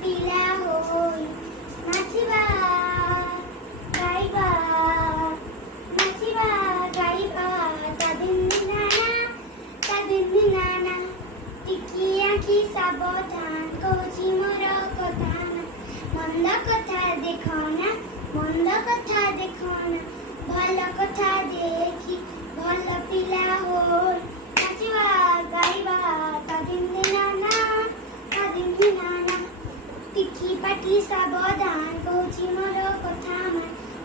ପିଲା ହୋଇ ନାଚିବା ଗାଇବା ନାଚିବା ଗାଇବା ତା ଦିନ ନାନା ଟିକି ଆଖି ସାବଧାନ କହୁଛି ମୋର କଥା ନା ମନ୍ଦ କଥା ଦେଖନା ମନ୍ଦ କଥା ଦେଖନା ଭଲ କଥା ଦେଖି ଭଲ ପିଲା ହୋଇ ନାଚିବା ଗାଇବା ତା ଦିନ ନାନା ଟିକି ପାଟି ସାବଧାନ କହୁଛି ମୋର କଥା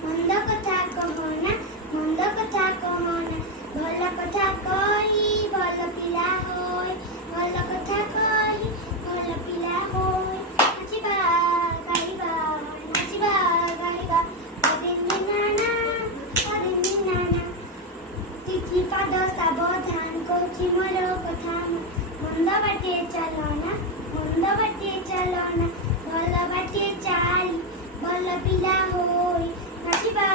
ମନ୍ଦ କଥା କହନା ମନ୍ଦ କଥା କହନା ଭଲ କଥା କହି ଭଲ ପିଲା ହୋଇ ଭଲ କଥା କହି ଭଲ ପିଲା ହୋଇ ନାଚିବା ଗାଇବା ଦିନ ନାନା ଟିକି ପାଦ ସାବଧାନ କହୁଛି ମୋର କଥା ମନ୍ଦ ବାଟେ ଚାଲନା ମନ୍ଦ ବାଟେ ଚାଲନା ଭଲ ବାଟେ ଚାଲି ଭଲ ପିଲା ହୋଇ ନାଚିବା